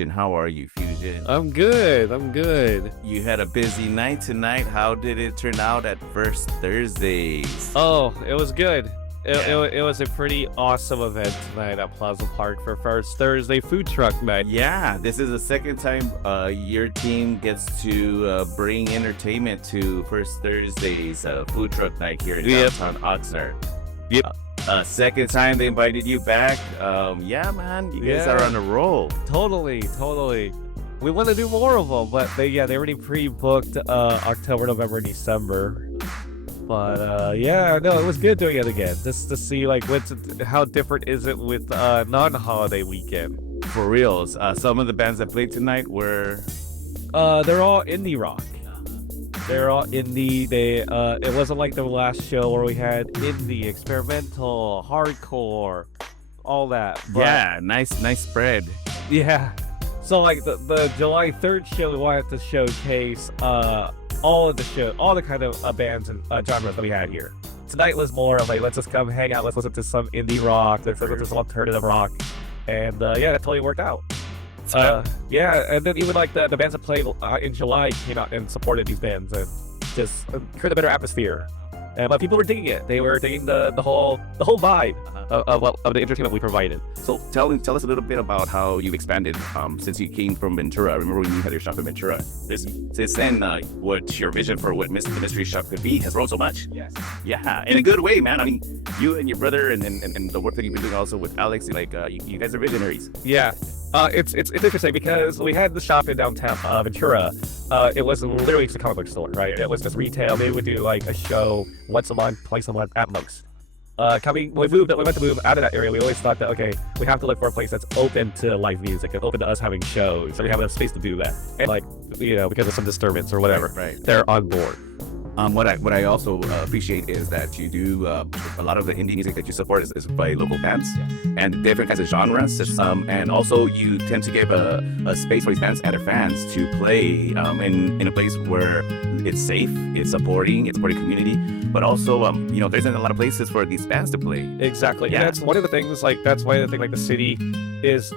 And how are you, Fusion? I'm good. I'm good. You had a busy night tonight. How did it turn out at First Thursdays? Oh, it was good. It, Yeah. it, it was a pretty awesome event tonight at Plaza Park for First Thursday Food Truck Night. Yeah, this is the second time your team gets to bring entertainment to First Thursday's food truck night here in Yep. downtown Oxnard. Yep. Second time they invited you back. Yeah, man, you guys are Yeah. on a roll. Totally. We want to do more of them, but they already pre-booked October, November, and December. But no, it was good doing it again, just to see like how different is it with non-holiday weekend. For reals. Some of the bands that played tonight were They're all indie rock. They're all indie. It wasn't like the last show where we had indie, experimental, hardcore, all that. But, yeah, nice spread. yeah. So like the July 3rd show, we wanted to showcase all the kind of bands and genres that we had here. Tonight was more of like, let's just come hang out, let's listen to some indie rock, let's listen to some alternative rock, and that totally worked out. And then even like the bands that played in July came out and supported these bands and just created a better atmosphere. And but people were digging it. They were digging the whole vibe of the entertainment we provided. So tell us a little bit about how you've expanded since you came from Ventura. I remember when you had your shop in Ventura. Since then, what your vision for what the mystery shop could be has grown so much. Yes. Yeah, in a good way, man. I mean, you and your brother and the work that you've been doing also with Alex, like you guys are visionaries. Yeah. It's interesting because we had the shop in downtown Ventura. It was literally just a comic book store, right? It was just retail. Maybe we'd do like a show once a month, twice a month at most. When we went to move out of that area, we always thought that, okay, we have to look for a place that's open to live music and open to us having shows. So we have a space to do that. And like, because of some disturbance or whatever, Right. they're on board. What I also appreciate is that you do a lot of the indie music that you support is by local bands and different kinds of genres. And also you tend to give a space for these bands and their fans to play in a place where it's safe, it's supporting community, but also there isn't a lot of places for these bands to play. Exactly. Yeah. And that's one of the things. Like that's why I think like the city is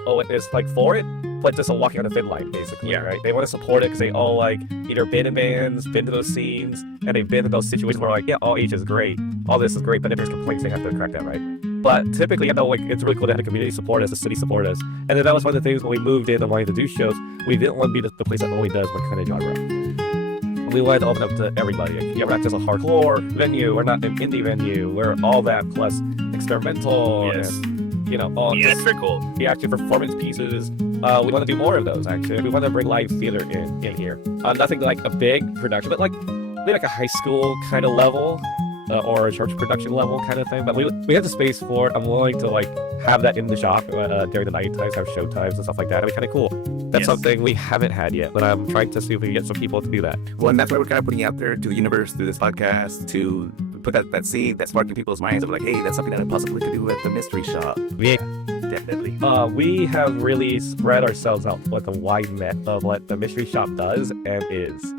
like for it, but just a walking on a thin line, basically. Yeah. Right. They want to support it because they all like either been in bands, been to those scenes, and they've been in those situations where like, yeah, all age is great, all this is great, but if there's complaints, they have to correct that, right? But typically, like it's really cool to have the community support us, the city support us, and then that was one of the things when we moved in and wanted to do shows. We didn't want to be the place that only does one kind of genre. We wanted to open up to everybody. We're not just a hardcore venue. We're not an indie venue. We're all that plus experimental. Yes. And, all Yeah, that's very cool. the actual performance pieces. We want to do more of those. Actually, we want to bring live theater in here. Nothing like a big production, but maybe like a high school kind of level. Or a church production level kind of thing, but we have the space for it. I'm willing to like have that in the shop during the night times, have show times and stuff like that. It'd be kind of cool. That's Yes. something we haven't had yet, but I'm trying to see if we can get some people to do that. Well, and that's why we're kind of putting out there to the universe through this podcast to put that seed that's sparking people's minds of like, hey, that's something that I possibly could do at the mystery shop. Yeah. Definitely. We have really spread ourselves out with a wide net of what the mystery shop does and is.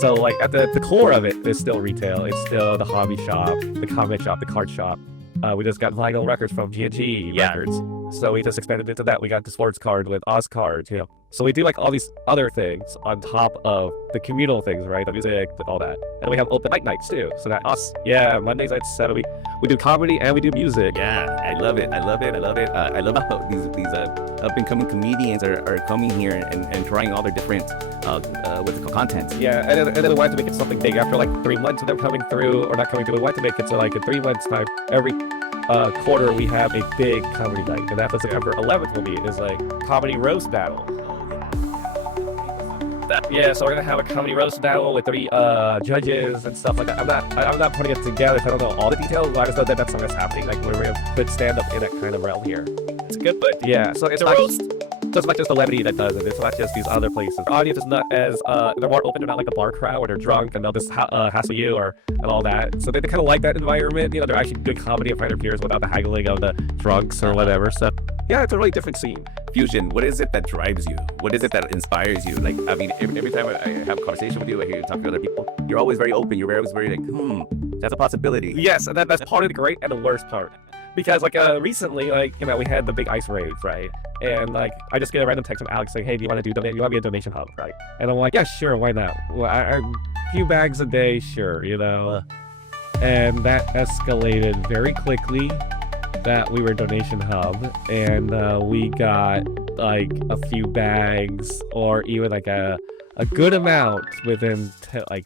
So like at the core of it is still retail. It's still the hobby shop, the comic shop, the card shop. We just got vinyl records from G&G Yeah. Records. So we just expanded into that. We got the sports card with Oz cards, So we do like all these other things on top of the communal things, right? The music, all that. And we have open mic nights too. So that Mondays at 7, we do comedy and we do music. Yeah, I love it. I love how these up and coming comedians are coming here and trying all their different content. Yeah, and then we wanted to make it something big after like 3 months of them coming through or not coming through. We wanted to make it so like in 3 months time, every quarter we have a big comedy night. And that's like November 11th will be is like comedy roast battle. So we're gonna have a comedy roast battle with 3 judges and stuff like that. I'm not putting it together. So I don't know all the details, but I just know that that's something that's happening. Like we're gonna put stand up in that kind of realm here. It's a good but Yeah, so it's a not roast. So it's not just the levity that does it. It's not just these other places. The audience is not as they're more open about like the bar crowd where they're drunk and they'll just hassle you and all that. So they kind of like that environment. They're actually doing comedy in front of their peers without the haggling of the drunks or whatever. So yeah, it's a really different scene. Fusion, what is it that drives you? What is it that inspires you? Like, I mean, every time I have a conversation with you, I hear you talk to other people, you're always very open. You're always very like, that's a possibility. Yes, and that's part of the great and the worst part. Because recently, we had the big ice rave, right? And I just get a random text from Alex saying, hey, do you want to be a donation hub, right? And I'm like, yeah, sure, why not? Well, a few bags a day, sure, and that escalated very quickly, that we were donation hub, and we got a few bags, or even a good amount within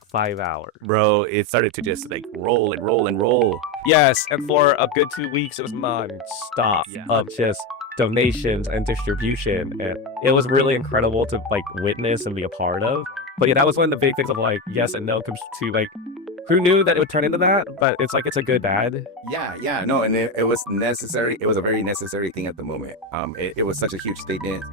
5 hours. Bro, it started to just roll and roll and roll. Yes, and for a good 2 weeks, it was non-stop of just donations and distribution, and it was really incredible to witness and be a part of. But yeah, that was one of the big things of yes and no comes to who knew that it would turn into that? But it's it's a good bad. Yeah, no, and it was necessary. It was a very necessary thing at the moment. It was such a huge statement.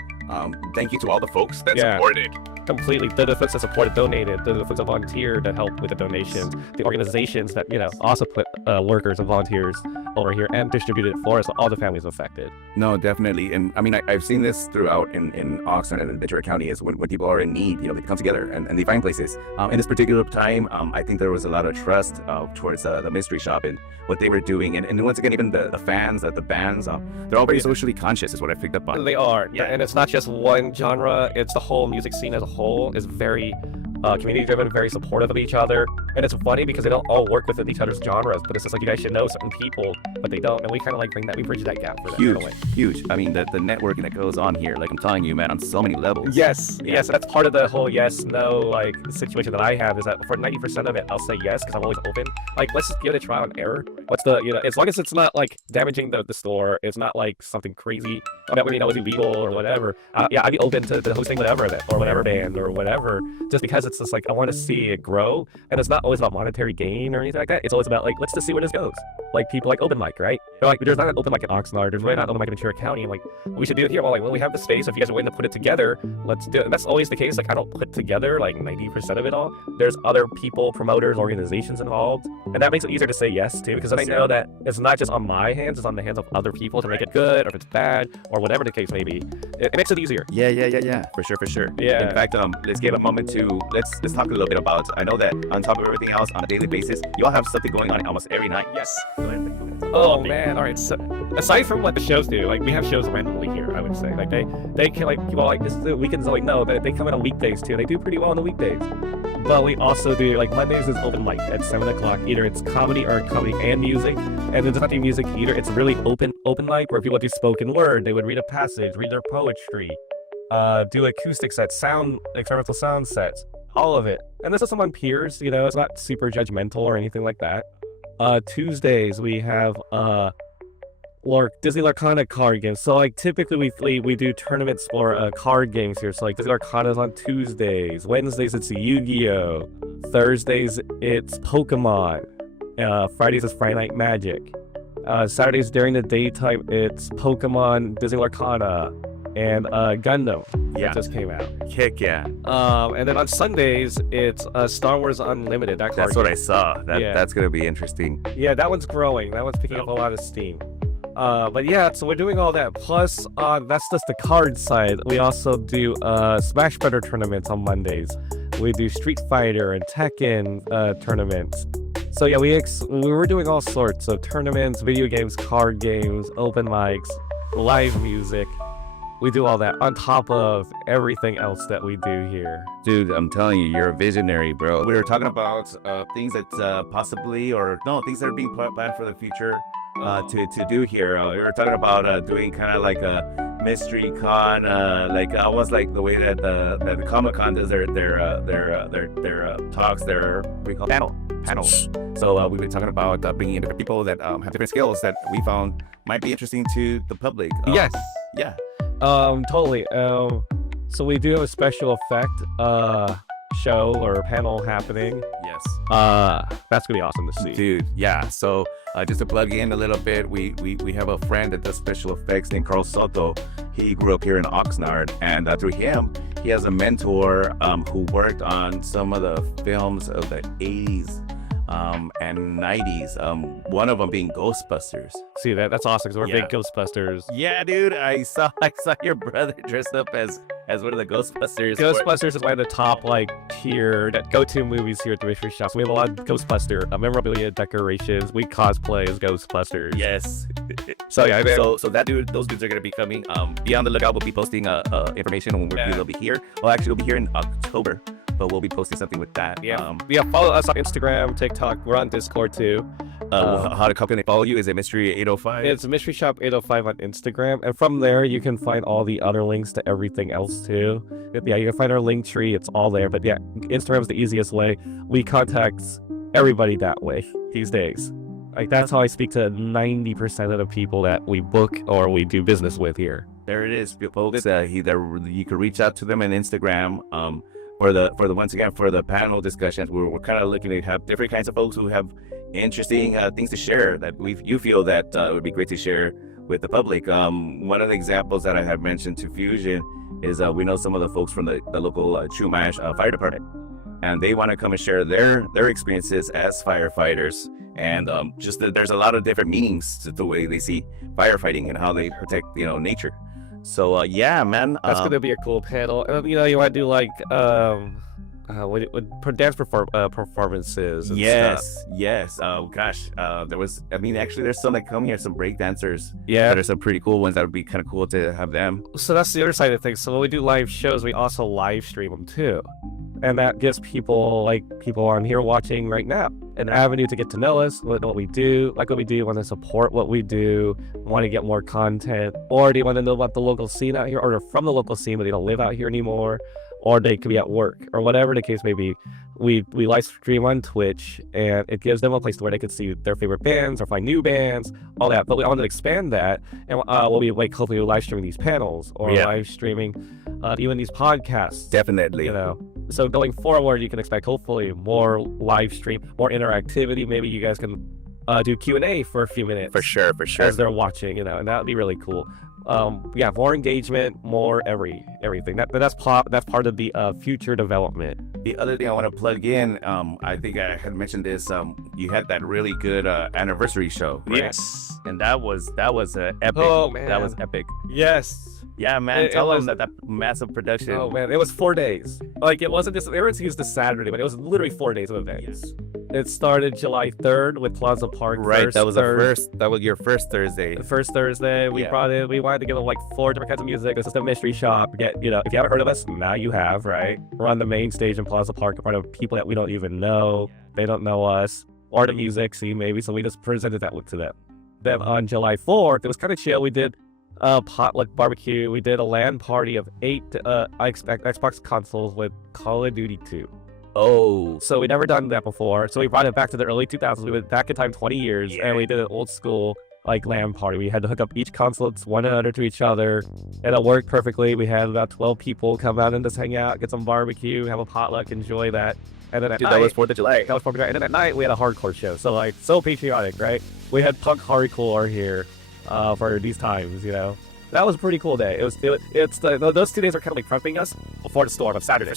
Thank you to all the folks that supported. Completely. The folks that supported, donated, the folks that volunteered to help with the donations, the organizations that, also put workers and volunteers over here and distributed it for us, all the families affected. No, definitely. And I mean, I've seen this throughout in Oxnard and Ventura County is when people are in need, they come together and they find places. In this particular time, I think there was a lot of trust towards the mystery shop and what they were doing. And once again, even the fans, the bands, they're all very socially conscious is what I picked up on. They are. Yeah. And it's not just one genre, it's the whole music scene as a whole is very community driven, very supportive of each other. And it's funny because they don't all work within each other's genres, but it's just you guys should know certain people, but they don't. And we kind of bring that, we bridge that gap for them. Huge. I mean, the networking that goes on here, I'm telling you, man, on so many levels. Yes, that's part of the whole yes, no, situation that I have is that for 90% of it, I'll say yes because I'm always open. Let's just give it a trial and error. What's the, as long as it's not damaging the store, it's not something crazy that we know is illegal or whatever. I'd be open to hosting whatever event or whatever band or whatever, just because it's just I want to see it grow, and it's not always about monetary gain or anything like that. It's always about let's just see where this goes. People open mic, right? They're there's not an open mic in Oxnard, there's really not an open mic in Ventura County. I'm we should do it here. Well, when we have the space, if you guys are willing to put it together, let's do it. And that's always the case. I don't put together 90% of it all. There's other people, promoters, organizations involved, and that makes it easier to say yes too, because then I know that it's not just on my hands, it's on the hands of other people to make it good, or if it's bad, or whatever the case may be. It makes it easier. Yeah. For sure. Yeah. In fact, let's give a moment to let's talk a little bit about. I know that on top of everything else, on a daily basis, you all have something going on almost every night. Yes. Oh man, all right. So aside from what the shows do, we have shows randomly here. I would say they can people this the weekends no, they come in on weekdays too. They do pretty well on the weekdays. But we also do Mondays is open mic at 7:00. Either it's comedy or comedy and music, and it's not the music either. It's really open mic where people do spoken word. They would read a passage, read their poetry, do acoustic sets, experimental sound sets, all of it. And this is some on peers. It's not super judgmental or anything like that. Tuesdays we have Disney Lorcana card games. So typically we do tournaments for card games here. So Disney Lorcana's on Tuesdays. Wednesdays it's Yu-Gi-Oh. Thursdays it's Pokemon. Fridays is Friday Night Magic. Saturdays during the daytime it's Pokemon, Disney Lorcana, and Gundam. That just came out. Heck yeah. And then on Sundays it's Star Wars Unlimited. That's what I saw. That's gonna be interesting. Yeah, that one's growing. That one's picking up a lot of steam. But yeah, so we're doing all that. Plus, that's just the card side. We also do Smash Brother tournaments on Mondays. We do Street Fighter and Tekken tournaments. So yeah, we were doing all sorts of tournaments, video games, card games, open mics, live music. We do all that on top of everything else that we do here. Dude, I'm telling you, you're a visionary, bro. We were talking about things that things that are being planned for the future to do here. We were talking about doing kind of a mystery con, almost like the way that the Comic-Con does their talks, their panels. So we've been talking about bringing in different people that have different skills that we found might be interesting to the public. Yes. Yeah. Totally. So we do have a special effect show or panel happening. Yes. That's gonna be awesome to see. Dude, yeah. So just to plug in a little bit, we have a friend that does special effects named Carl Soto. He grew up here in Oxnard, and through him, he has a mentor who worked on some of the films of the 80s and 90s. One of them being Ghostbusters. See that's awesome because we're big Ghostbusters. Yeah, dude. I saw your brother dressed up as one of the Ghostbusters. Ghostbusters is one of the top tier go-to movies here at the Mystery Shop. So we have a lot of Ghostbuster memorabilia, decorations. We cosplay as Ghostbusters. Yes. So yeah, So those dudes are gonna be coming. Be on the lookout. We'll be posting information when we'll be here. Well, actually, we'll be here in October, but we'll be posting something with that. yeah, follow us on Instagram, TikTok. We're on Discord too. How can they follow you? Is it Mystery805? It's Mystery Shop 805 on Instagram, and from there you can find all the other links to everything else too. Yeah, you can find our link tree. It's all there. But yeah, Instagram's the easiest way. We contact everybody that way these days. Like that's how I speak to 90% of the people that we book or we do business with here. There it is, folks. You can reach out to them on Instagram. For the once again for the panel discussions, we're kind of looking to have different kinds of folks who have interesting things to share that you feel that it would be great to share with the public. One of the examples that I have mentioned to Fusion is we know some of the folks from the local Chumash Fire Department, and they want to come and share their experiences as firefighters, and just that there's a lot of different meanings to the way they see firefighting and how they protect nature. So yeah, man, that's gonna be a cool panel. You want to do like dance performances. And yes. Oh gosh, there's some that come here, some break dancers. Yeah, there's some pretty cool ones that would be kind of cool to have them. So that's the other side of things. So when we do live shows, we also live stream them too, and that gives people on here watching right now an avenue to get to know us, what we do, like what we do, want to support what we do, want to get more content, or do you want to know about the local scene out here, or they're from the local scene but they don't live out here anymore, or they could be at work, or whatever the case may be. We live stream on Twitch, and it gives them a place where they could see their favorite bands or find new bands, all that. But we want to expand that, and we'll be hopefully live streaming these panels or live streaming even these podcasts. Definitely. So going forward, you can expect hopefully more live stream, more interactivity. Maybe you guys can do Q&A for a few minutes. For sure. As they're watching, and that would be really cool. More engagement, more everything. That's part of the future development. The other thing I want to plug in, I think I had mentioned this. You had that really good anniversary show, right? Yes, and that was epic. Oh man, that was epic. Yes. Yeah, man. Tell them that massive production. Oh man, it was 4 days. Like it wasn't just everyone's used the Saturday, but it was literally 4 days of events. Yes. It started July 3rd with Plaza Park. Right, that was your first Thursday. The first Thursday, we wanted to give them like 4 different kinds of music. This is the Mystery Shop. If you haven't heard of us, now you have, right? We're on the main stage in Plaza Park in front of people that we don't even know. They don't know us or the music scene maybe, so we just presented that to them. Then on July 4th, it was kind of chill. We did potluck barbecue. We did a LAN party of 8 Xbox consoles with Call of Duty 2. Oh, so we'd never done that before. So we brought it back to the early 2000s. We went back in time 20 years, and we did an old school LAN party. We had to hook up each console one another to each other, and it worked perfectly. We had about 12 people come out and just hang out, get some barbecue, have a potluck, enjoy that. And then at night, that was 4th of July. That was 4th of July. And then at night, we had a hardcore show. So so patriotic, right? We had punk hardcore here for these times, That was a pretty cool day. Those 2 days are kind of like prepping us before the storm of Saturday.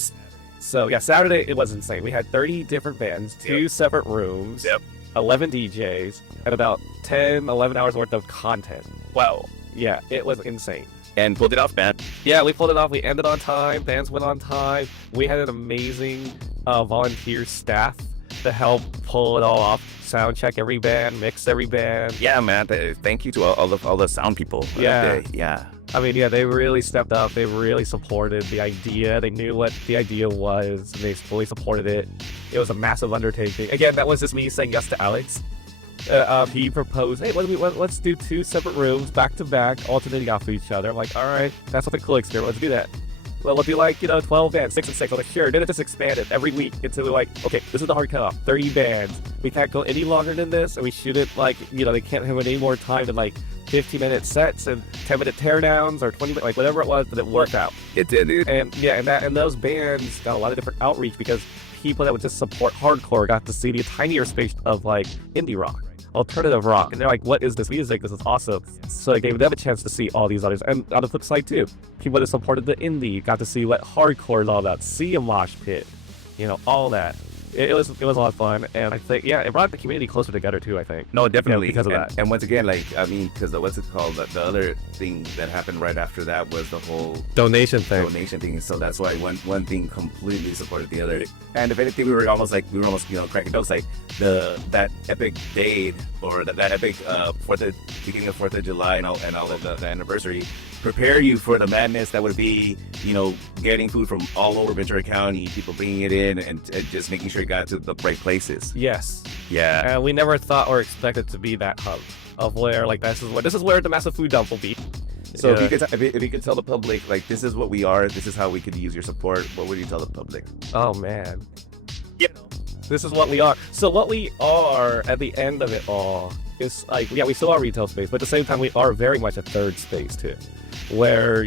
So yeah, Saturday, it was insane. We had 30 different bands, 2 separate rooms, 11 DJs, and about 10, 11 hours worth of content. Wow. Yeah, it was insane. And pulled it off, man. Yeah, we pulled it off. We ended on time. Bands went on time. We had an amazing volunteer staff to help pull it all off. Sound check every band, mix every band. Yeah, man. Thank you to all the sound people. Yeah. Yeah. I mean, they really stepped up. They really supported the idea. They knew what the idea was. They fully supported it. It was a massive undertaking. Again, that was just me saying yes to Alex. He proposed, hey, let's do 2 separate rooms back to back, alternating off of each other. I'm like, all right, that's what the cool experiment. Let's do that. Well, we'll do 12 bands, 6 and 6. I'm like, sure. Then it just expanded every week until we're okay, this is the hard cutoff, 30 bands. We can't go any longer than this, and we shoot it they can't have any more time than 15-minute sets and 10-minute teardowns or 20-minute, whatever it was, but it worked out. It did, dude. And those bands got a lot of different outreach because people that would just support hardcore got to see the tinier space of indie rock, alternative rock, and they're like, what is this music? This is awesome. So it gave them a chance to see all these others. And on the flip side too, people that supported the indie got to see what hardcore is all about, see a mosh pit, all that. it was a lot of fun, and I think it brought the community closer together too. I think. No, definitely because of and, that. And once again, like I mean, because what's it called? The other thing that happened right after that was the whole Donation thing. So that's why one thing completely supported the other. And if anything, we were almost cracking jokes like that epic date or that epic beginning of 4th of July and all of the anniversary prepare you for the madness that would be, getting food from all over Ventura County, people bringing it in and just making sure it got to the right places. Yes. Yeah. And we never thought or expected to be that hub of where this is where the massive food dump will be. So if you could tell the public, like, this is what we are, this is how we could use your support, what would you tell the public? Oh man. This is what we are. So what we are at the end of it all is like, we still are retail space, but at the same time we are very much a third space too. Where,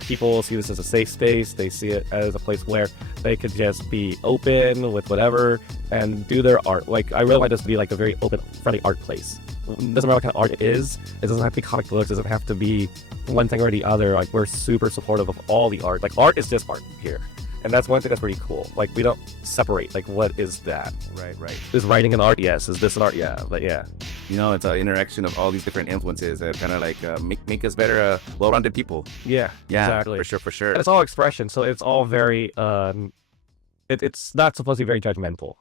people see this as a safe space, they see it as a place where they could just be open with whatever and do their art. Like, I really want this to be like a very open, friendly art place. It doesn't matter what kind of art it is. It doesn't have to be comic books. It doesn't have to be one thing or the other. Like, we're super supportive of all the art. Like, art is just art here. And that's one thing that's pretty cool. Like, we don't separate. Like, what is that? Right. Is writing an art? Yes. Is this an art? Yeah. But yeah. It's an interaction of all these different influences that kind of like make us better, well-rounded people. Yeah. Exactly. For sure. And it's all expression, so it's all very. It's not supposed to be very judgmental.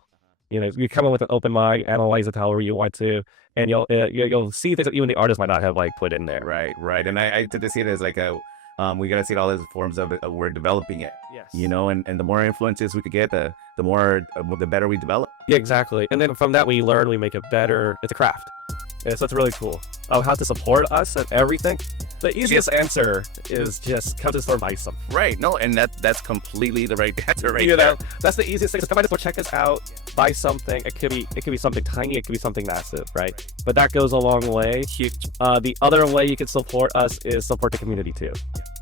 You come in with an open mind, analyze it however you want to, and you'll see things that even the artist might not have put in there. Right. And I tend to see it as like we gotta see it all as forms of we're developing it. Yes. And the more influences we could get, the better we develop. Yeah, exactly. And then from that we learn, we make it better. It's a craft. So it's really cool. How to support us and everything. The easiest answer is just come to the store and buy some. Right. No, and that's completely the right answer there. That's the easiest thing. Just come by the store, check us out, buy something. It could be something tiny, it could be something massive, right? But that goes a long way. Huge. The other way you can support us is support the community too.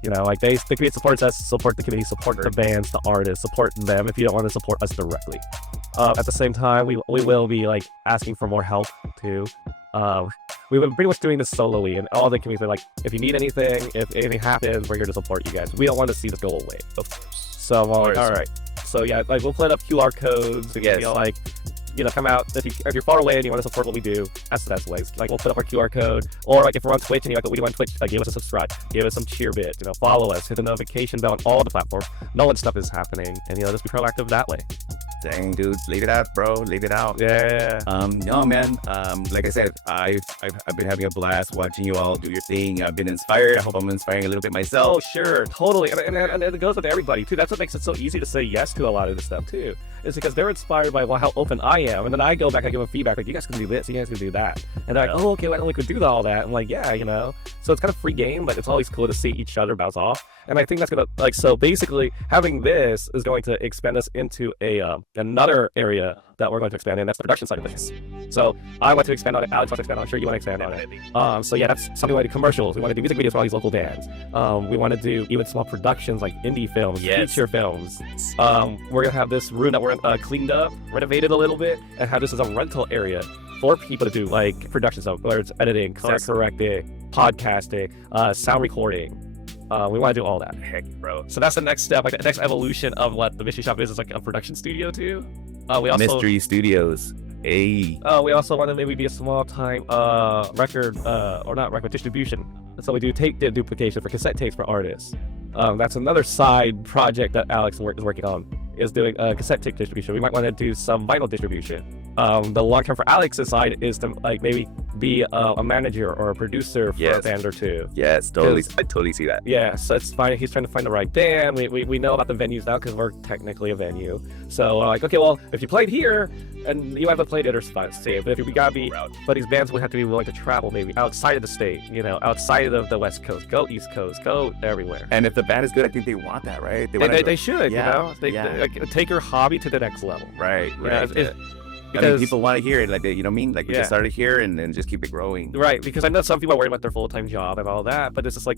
The community supports us, support the community, support the bands, the artists, support them if you don't want to support us directly. At the same time, we will be asking for more help too. We've been pretty much doing this sololy, and all the communities are like, if you need anything, if anything happens, we're here to support you guys. We don't want to see this go away. So I'm all right. So yeah, we'll put up QR codes. Yes. Come out. If you're far away and you want to support what we do, that's the best way. We'll put up our QR code, or if we're on Twitch and you're like, what we do on Twitch, give us a subscribe, give us some cheer bit, follow us, hit the notification bell on all the platforms. Know when stuff is happening, and just be proactive that way. Dang, dude, leave it out, bro. Leave it out. Yeah. No, man. Like I said, I've been having a blast watching you all do your thing. I've been inspired. I hope I'm inspiring a little bit myself. Oh, sure, totally. And it goes with everybody too. That's what makes it so easy to say yes to a lot of this stuff too. It's because they're inspired by how open I am, and then I go back and give them feedback like, you guys can do this, you guys can do that, and they're like, oh, okay, well, we could do all that. I'm like, yeah, So it's kind of free game, but it's always cool to see each other bounce off. And I think that's gonna so basically having this is going to expand us into another area that we're going to expand in. That's the production side of this. So I want to expand on it. Alex wants to expand on it. I'm sure you want to expand on it. So yeah, that's something like commercials. We want to do music videos for all these local bands. We want to do even small productions like indie films, feature films. We're gonna have this room that we're cleaned up, renovated a little bit, and have this as a rental area for people to do production stuff, whether it's editing, color correcting, podcasting, sound recording. We want to do all that. Heck, bro. So that's the next step, the next evolution of what the Mystery Shop is a production studio too. We also Mystery Studios. Hey. We also want to maybe be a small time record or not record distribution. So we do tape duplication for cassette tapes for artists. That's another side project that Alex is working on, is doing cassette tape distribution. We might want to do some vinyl distribution. The long term for Alex's side is to maybe be a manager or a producer for a band or two. Yes, totally. I totally see that. Yeah, so it's fine. He's trying to find the right band. We know about the venues now because we're technically a venue. So okay, well, if you played here and you haven't played other spots, see, but if we gotta be, but these bands would have to be willing to travel maybe outside of the state, outside of the West Coast, go East Coast, go everywhere. And if the band is good, I think they want that, right? They should, they take your hobby to the next level. Right. Because people want to hear it, you know what I mean? We just started here and then just keep it growing. Right, because I know some people are worried about their full-time job and all that, but it's just look,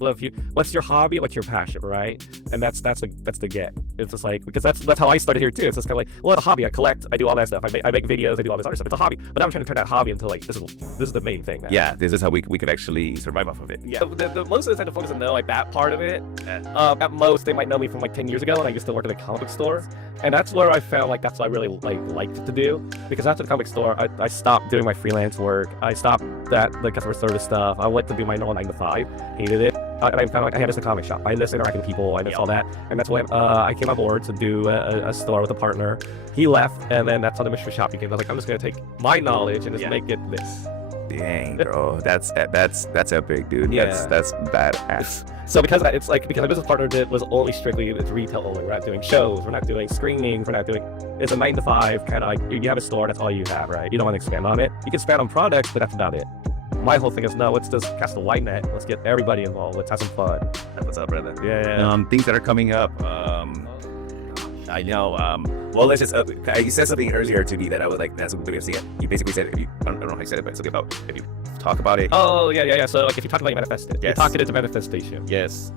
what's your hobby, what's your passion, right? And that's the get. It's just like, because that's how I started here too. It's just kind of like, well, it's a hobby. I collect, I do all that stuff. I make videos, I do all this other stuff. It's a hobby, but I'm trying to turn that hobby into like, this is the main thing now. Yeah, this is how we could actually survive off of it. Yeah, the most of the time the folks that know like that part of it, at most they might know me from like 10 years ago when I used to work at a comic book store, and that's where I found like that's what I really liked to do, because after the comic store I stopped doing my freelance work. I stopped the customer service stuff. I went to do my normal 9 to 5, hated it. And I found like I had this a comic shop. I just interacted with people. I just all that, and that's when I came on board to do a store with a partner. He left, and then that's how the mystery shop became. I was like, I'm just gonna take my knowledge and just make it this. Dang, bro, that's epic, dude. Yeah. That's badass. So because my business partner was only strictly it's retail only. We're not doing shows. We're not doing screenings. We're not doing. It's a 9 to 5 kind of like you have a store. That's all you have, right? You don't want to expand on it. You can expand on products, but that's about it. My whole thing is no. Let's just cast a wide net. Let's get everybody involved. Let's have some fun. That's what's up, brother. Yeah. Things that are coming up. I know. Well, let's just. You said something earlier to me that I was like, "That's a good way of seeing it." You basically said, I don't know how you said it, but it's something about if you talk about it. Oh yeah. So like, if you talk about it, you manifest it. Yes. You talk it into manifestation. Yes.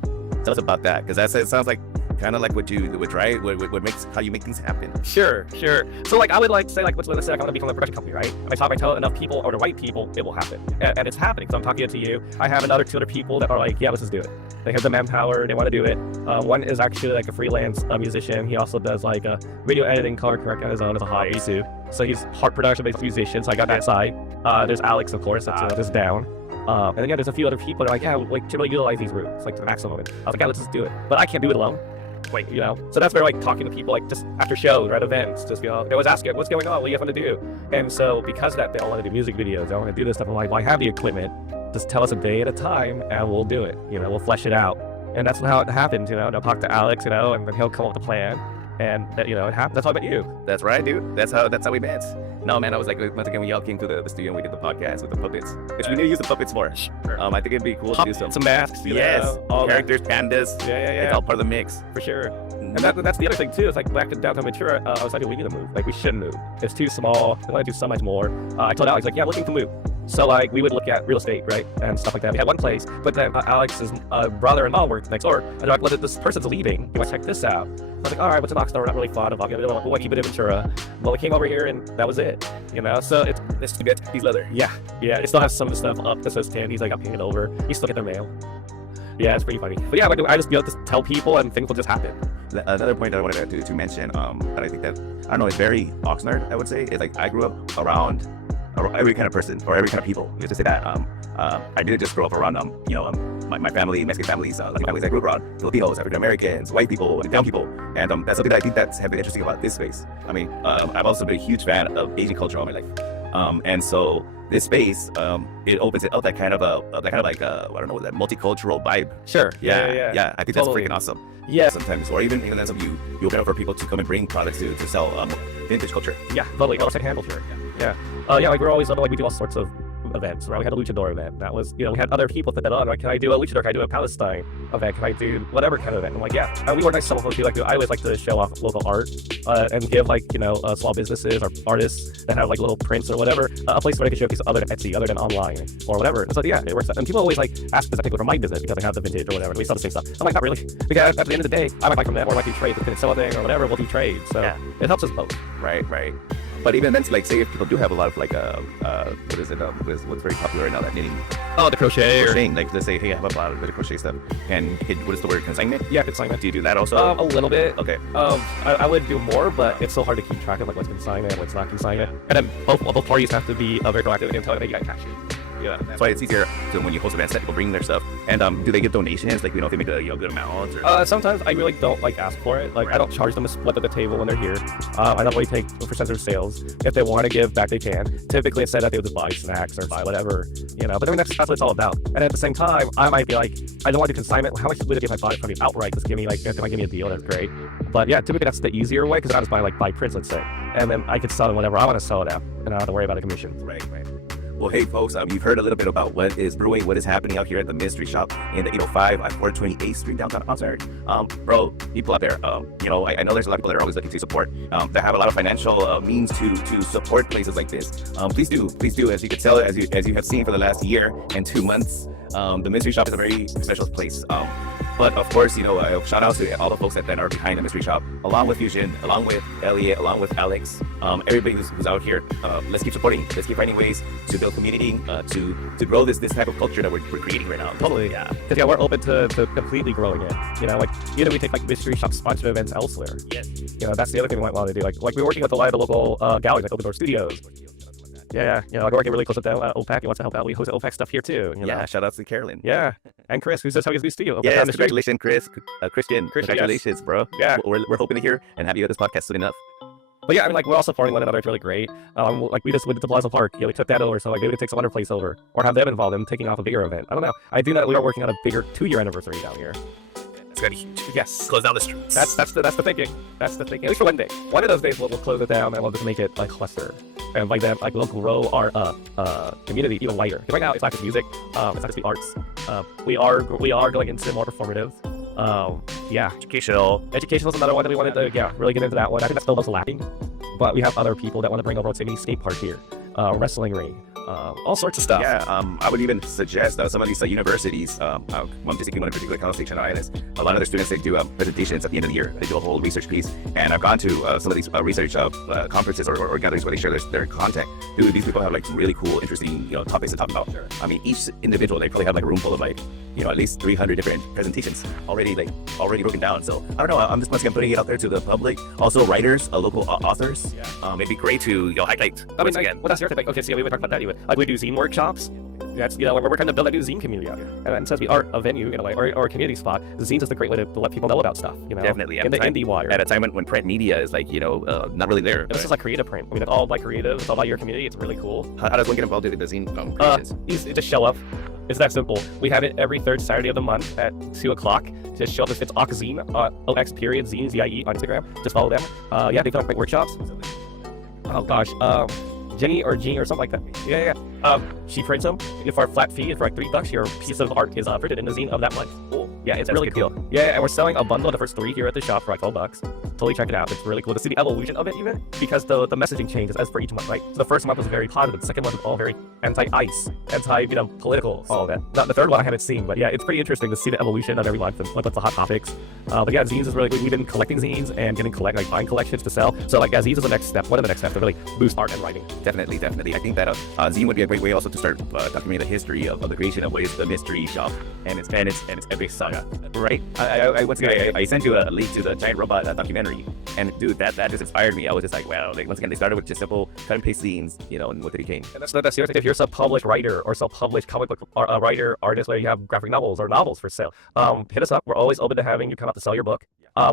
Tell us about that, because it sounds like kind of like what right? What makes how you make things happen. Sure. So like I would like say like let's say like, I want to become a production company, right? If I tell enough people or the right people, it will happen, and it's happening. So I'm talking it to you. I have another 200 people that are like, yeah, let's just do it. They have the manpower. They want to do it. One is actually like a freelance musician. He also does like video editing, color correcting on his own as a hobby too. So he's hard production based musician. So I got that side. There's Alex, of course, that's just down. And then there's a few other people that are like, yeah, like to really utilize these rooms like to the maximum. I was like, yeah, let's just do it. But I can't do it alone. Wait, so that's where like talking to people like just after shows or at events, just they always ask you what's going on, what do you guys want to do? And so because of that, they all want to do music videos, they all want to do this stuff. I'm like, well, I have the equipment, just tell us a day at a time and we'll do it, we'll flesh it out. And that's how it happens, I'll talk to Alex, and then he'll come up with a plan, and it happens. That's how I met you. That's right, dude. That's how we met. No, man, I was like, once again, when y'all came to the studio and we did the podcast with the puppets, which we need to use the puppets more. Sure. I think it'd be cool to do some masks, all characters, pandas. Yeah. It's all part of the mix. For sure. And that's the other thing too. It's like back to downtown Ventura. I was like, we need to move. Like we shouldn't move. It's too small. We want to do so much more. I told Alex, like, yeah, I'm looking to move. So like we would look at real estate, right, and stuff like that. We had one place, but then Alex's brother-in-law worked next door. And they're like, well, this person's leaving. You want to check this out? I was like, all right, what's an Oxnard? We're not really fond of it. We want to keep it in Ventura. Well, we came over here and that was it. So it's too good. He's leather. Yeah. It still has some of the stuff up that says 10. He's like, I'm painted over. You still get their mail. Yeah, it's pretty funny. But yeah, like I just be able to tell people and things will just happen. Another point that I wanted to mention, that I think that, I don't know, it's very Oxnard, I would say, is like I grew up around every kind of person or every kind of people. You have to say that. I didn't just grow up around my family, Mexican families, Latin families. I grew up around Filipinos, African Americans, white people, and brown people, and that's something that I think that's have been interesting about this space. I mean, I've also been a huge fan of Asian culture all my life, and so this space, it opens it up that kind of like I don't know, that multicultural vibe. Sure. Yeah. I think that's freaking awesome. Yeah. Sometimes, or even as of you open up for people to come and bring products to sell vintage culture. Yeah, totally. Or second-hand culture. Yeah. Like we're always like we do all sorts of events, right? We had a luchador event. That was, we had other people put that on. Like, can I do a luchador? Can I do a Palestine event? Can I do whatever kind of event? I'm like, yeah. We organize some of those. I always like to show off local art and give small businesses or artists that have like little prints or whatever a place where they can showcase other than Etsy, other than online or whatever. And so yeah, it works out. And people always like ask specifically for my business because I have the vintage or whatever. We sell the same stuff. I'm like, not really, because at the end of the day, I might buy from them or I might do trades. If they sell a thing or whatever, we'll do trades. So it helps us both. Right. But even then, like, say if people do have a lot of like what is it? What's very popular right now? That knitting. Oh, the crocheting. Like, let's say, hey, I have a lot of crochet stuff. And what is the word? Consignment? Yeah, consignment. Do you do that also? A little bit. Okay. I would do more, but it's so hard to keep track of like what's consignment, what's not consignment, and then both parties have to be very proactive and tell them that you got cash it. Yeah, that's why it's easier to when you host events that people bring their stuff. And do they give donations? Like, if they make a good amount? Or... sometimes I really don't ask for it. Like, I don't charge them a split at the table when they're here. I don't really take a percentage of sales. If they want to give back, they can. Typically, it's said that they would just buy snacks or buy whatever, But I mean, that's what it's all about. And at the same time, I might be like, I don't want to do consignment. How much would it if I bought it from you outright? Just give me if they might give me a deal, that's great. But yeah, typically that's the easier way because I just buy prints, let's say, and then I could sell them whenever I want to sell it at, and I don't have to worry about a commission. Right. Well, hey, folks, you've heard a little bit about what is brewing, what is happening out here at the Mystery Shop in the 805 at 428th Street, downtown Oxnard. Bro, people out there, I know there's a lot of people that are always looking to support, that have a lot of financial means to support places like this. Please do. As you can tell, as you have seen for the last year and 2 months, the Mystery Shop is a very special place. But of course, shout out to all the folks that are behind the mystery shop, along with Fusion, along with Elliot, along with Alex, everybody who's out here. Let's keep supporting. Let's keep finding ways to build community, to grow this type of culture that we're creating right now. Totally, yeah. Because we're open to completely growing it. Either we take like mystery shop sponsored events elsewhere. Yes. That's the other thing we might want to do. Like we're working with a lot of the local galleries, like Open Door Studios. Yeah. We're working really close with OPEC. He wants to help out. We host OPEC stuff here too. Yeah, shout out to Carolyn. Yeah, and Chris, who's just how his new studio. Yes, congratulations, Christian. Christian, Congratulations, yes. Bro. Yeah, we're hoping to hear and have you at this podcast soon enough. But yeah, we're all supporting one another. It's really great. We just went to Plaza Park. We took that over. So maybe we take some other place over, or have them involved in taking off a bigger event. I don't know. I do know we are working on a bigger 2-year anniversary down here. It's gonna be huge. Yes. Close down the streets. That's the thinking. That's the thinking. At least for one day. One of those days we'll close it down and we'll just make it like cluster. And like that, like local grow our community even wider. Because right now it's not just music, it's not just the arts. We are going into more performative. Educational is another one that we wanted to really get into that one. I think that's still most lacking. But we have other people that want to bring a Road City skate park here, wrestling ring, all sorts of stuff. Yeah, I would even suggest some of these universities. I'm just thinking one particular Constellation Islands. A lot of their students, they do presentations at the end of the year. They do a whole research piece, and I've gone to some of these research conferences or gatherings where they share their content. Dude, these people have like some really cool, interesting topics to talk about. Sure. I mean, each individual, they probably have like a room full of like at least 300 different presentations already broken down. So I don't know. I'm just once again putting it out there to the public. Also, writers, local authors. Yeah. It'd be great to highlight. That's the other thing. Okay, so we would talk about that even. Like we do zine workshops. That's we're trying to build a new zine community out here, and since we are a venue in a way or a community spot, zines is a great way to let people know about stuff. Definitely. In the indie wire. At a time when print media is like not really there. And this is like creative print. I mean, it's all like creative. It's all about your community. It's really cool. How does one get involved in the zine creations? You just show up. It's that simple. We have it every third Saturday of the month at 2 o'clock. Just show up. It's Oxzine, OX_Zine, ZIE on Instagram. Just follow them. They film like workshops. Oh gosh, Jenny or Jean or something like that. Yeah. She prints them for a flat fee. For like $3, your piece of art is printed in the zine of that month. Cool. Yeah, it's really cool. Yeah, and we're selling a bundle of the first 3 here at the shop for like $12. Totally check it out. It's really cool to see the evolution of it even, because the messaging changes as for each month, right? So the first month was very positive. The second month was all very anti-ICE, political, all that. The third one I haven't seen, but yeah, it's pretty interesting to see the evolution of every month and what's the hot topics. But yeah, zines is really good. We've been collecting zines and buying collections to sell. So like, zines is the next step. One of the next steps to really boost art and writing. Definitely. I think that zine would be a great way also to start documenting the history of the creation of what is the mystery shop and its epic saga. Right? I sent you a link to the giant robot documentary, and dude, that just inspired me. I was just like, wow. Like, once again, they started with just simple cut and paste scenes, and what they became. And that's the other thing. If you're a self-published writer or self-published comic book writer, artist, where you have graphic novels or novels for sale, hit us up. We're always open to having you come out to sell your book,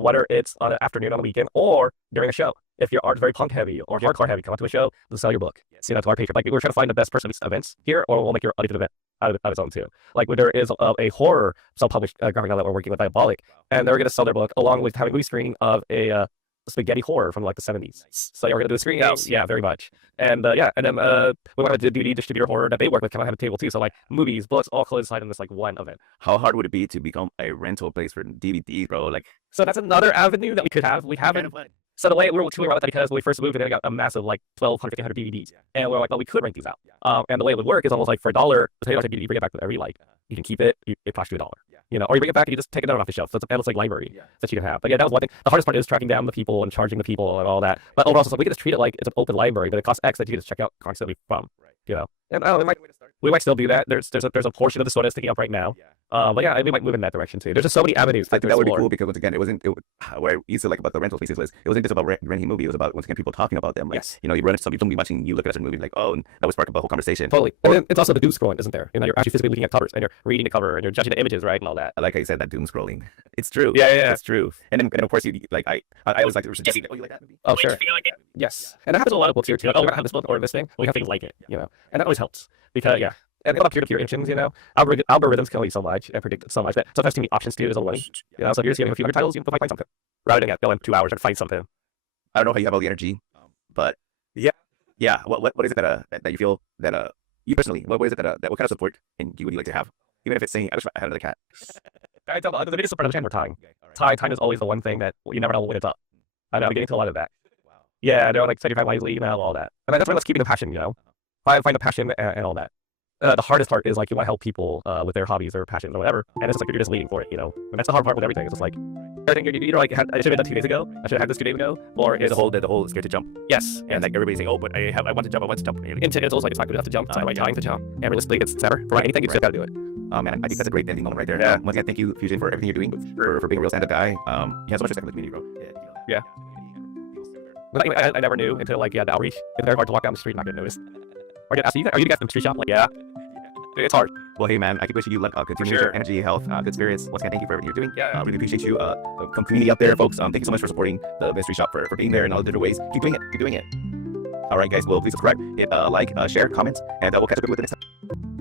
whether it's on an afternoon on the weekend or during a show. If your art is very punk heavy or hardcore heavy, come out to a show to sell your book. See that to our page. Like, we're trying to find the best person at events here, or we'll make your audited event out of its own too. Like, when there is a horror self-published graphic novel that we're working with, Diabolic, and they're going to sell their book along with having a movie screening of a spaghetti horror from like the 70s. So we're going to do a screening. Yeah, very much. And and then we want to do DVD distributor horror that they work with kind of have a table too. So like movies, books, all coincide in this like one event. How hard would it be to become a rental place for DVDs, bro? Like, so that's another avenue that we could have. We haven't. So the way we were tooling around that, because when we first moved in, we got a massive like 1,200, 1,500 DVDs, and we're like, well, we could rent these out. And the way it would work is almost like for $1, say you DVD, bring it back to wherever you like. You can keep it. It costs you $1. Or you bring it back and you just take it out off the shelf. So it's an endless like library that you can have. But yeah, that was one thing. The hardest part is tracking down the people and charging the people and all that. But overall, so we can just treat it like it's an open library, but it costs X that you can just check out constantly from. And we might still do that. There's a portion of the store sticking up right now. But yeah, we might move in that direction too. There's just so many avenues. I think that would be cool, because once again, what I used to like about the rental spaces was it wasn't just about renting a movie. It was about, once again, people talking about them. Like, you run into somebody watching you look at a movie like, oh, and that would spark up a whole conversation. Totally. And then it's also the doom scrolling, isn't there? You're actually physically looking at covers and you're reading the cover and you're judging the images, right, and all that. Like I said, that doom scrolling. It's true. Yeah. It's true. And then of course you like I always like to suggest. Oh, you like that movie? Oh, sure. Yes. And that happens a lot of books here too. Like, oh, we're gonna have this book or this thing. We have things like it, and that always helps because and a lot of peer-to-peer engines, algorithms can only so much and predict so much that sometimes too many options too is annoying. So if you're just getting a few hundred titles, you can find something rather than going 2 hours and find something. I don't know how you have all the energy, but yeah. What is it that you feel that you personally, what is it that what kind of support would you like to have, even if it's saying I wish I had another cat? I tell the biggest support of the channel time. Time is always the one thing that you never know when it's up. I know I'm getting to a lot of that. Yeah, they're like 75 wisely, all that, and that's why let's keep the passion, find the passion and all that. the hardest part is like you want to help people with their hobbies or passions or whatever, and it's just like you're just waiting for it, you know. And that's the hard part with everything. It's just like everything you either like I should have done 2 days ago, I should have had this 2 days ago, or it's the whole scared to jump. yes, And like everybody's saying, oh, but I want to jump. into it's also like it's not good enough to jump. It's not like trying to jump. And realistically, it's never for anything. You just gotta do it. Man, I think that's a great ending moment right there. Yeah. Once again, thank you, Fusion, for everything you're doing, for being a real stand-up guy. You have so much respect for the community, bro. Yeah. But anyway, I never knew until like the outreach. It's very hard to walk down the street and not get noticed. Or get asked, are you guys from Mystery Shop? Like, yeah. It's hard. Well, hey, man, I keep wishing you luck, continued sure. energy, health, good spirits. Once again, thank you for everything you're doing. Yeah. Really appreciate you. The community out there, folks. Thank you so much for supporting the Mystery Shop, for being there in all the different ways. Keep doing it. Keep doing it. All right, guys. Well, please subscribe, hit like, share, comments, and we'll catch up with you the next time.